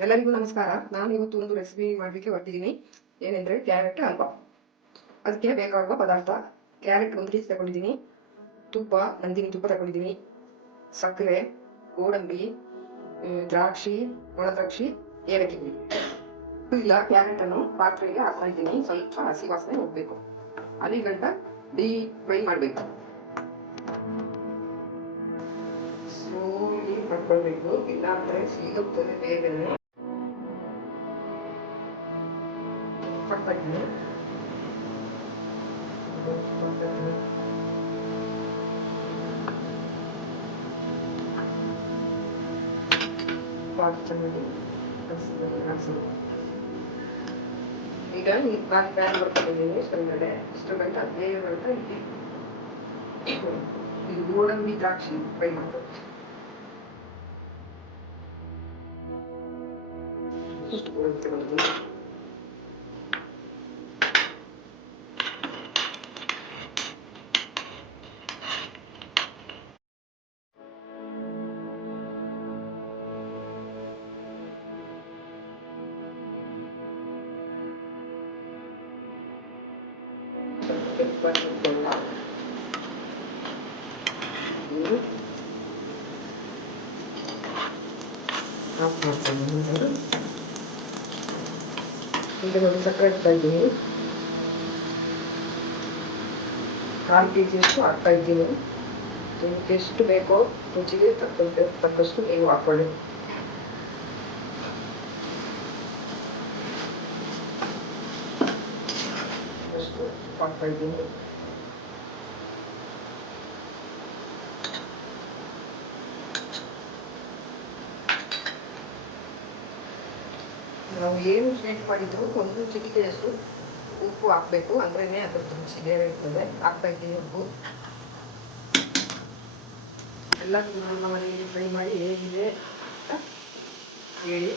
ಎಲ್ಲರಿಗೂ ನಮಸ್ಕಾರ. ನಾನು ಇವತ್ತು ಒಂದು ರೆಸಿಪಿ ಮಾಡಲಿಕ್ಕೆ ಹೊರಟಿದ್ದೀನಿ. ಏನೆಂದರೆ ಕ್ಯಾರೆಟ್ ಹಲ್ವಾ. ಅದಕ್ಕೆ ಬೇಕಾಗುವ ಪದಾರ್ಥ: ಕ್ಯಾರೆಟ್ 1 ಕೆಜಿ ತಗೊಂಡಿದ್ದೀನಿ, ತುಪ್ಪ, ನಂದಿನಿ ತುಪ್ಪ ತಗೊಂಡಿದ್ದೀನಿ, ಸಕ್ಕರೆ, ಗೋಡಂಬಿ, ದ್ರಾಕ್ಷಿ, ಒಣದ್ರಾಕ್ಷಿ, ಏಲಕ್ಕಿ ಪುಡಿ. ಇಲ್ಲ, ಕ್ಯಾರೆಟ್ ಅನ್ನು ಪಾತ್ರೆಗೆ ಹಾಕ್ತಾ ಇದ್ದೀನಿ. ಸ್ವಲ್ಪ ಹಸಿ ವಾಸನೆ ಹೋಗ್ಬೇಕು. ಅಲ್ಲಿ ಗಂಟ ಡೀಪ್ ಫ್ರೈ ಮಾಡಬೇಕು. ಸ್ಲೋಲಿ ಮಾಡ್ಕೊಳ್ಬೇಕು, ಇಲ್ಲಾಂದ್ರೆ ಸೀದುತ್ತದೆ ಬೇಗನೆ. ಪಕ್ಕದಲ್ಲಿ ಚೆನ್ನಾಗಿ ಈಗ ಪ್ಯಾನ್ ಬರ್ಕೊಂಡಿದ್ದೀನಿ. ಇಷ್ಟು ಗಂಟೆ ಬೇಗ ಗಂಟ ಇದು ಗೋಡಂಬಿ ದ್ರಾಕ್ಷಿ ಫ್ರೈ ಮಾಡ್ಬೇಕು. ಇಷ್ಟು ಗೋಡಂಬಿ ತಗೊಂಡಿದ್ದೀನಿ. ಈಗ ನೋಡಿ ಸಕ್ಕರೆ ಹಾಕ್ತಾ ಇದ್ದೀನಿ. 1/2 ಕೆಜಿಯಷ್ಟು ಹಾಕ್ತಾ ಇದ್ದೀನಿ. ನಿಮಗೆ ಎಷ್ಟು ಬೇಕೋ ರುಚಿಗೆ ತಕ್ಕಷ್ಟು ನೀವು ಹಾಕೊಳ್ಳಿ. ಅಷ್ಟು ಹಾಕ್ತಾ ಇದ್ದೀನಿ. ನಾವು ಏನು ಸ್ವೀಟ್ ಮಾಡಿದ್ರು 1 ಚಿಟಿಕೆಯಷ್ಟು ಉಪ್ಪು ಹಾಕಬೇಕು, ಅಂದ್ರೇ ಅದ್ರದ್ದು ರುಚಿ ಬೇರೆ ಇರ್ತದೆ. ಹಾಕ್ತಾ ಇದ್ದೀನಿ ಉಪ್ಪು. ಎಲ್ಲ ನಮ್ಮ ಮನೆಯಲ್ಲಿ ಫ್ರೈ ಮಾಡಿ ಹೇಗಿದೆ ಅಂತ ಹೇಳಿ.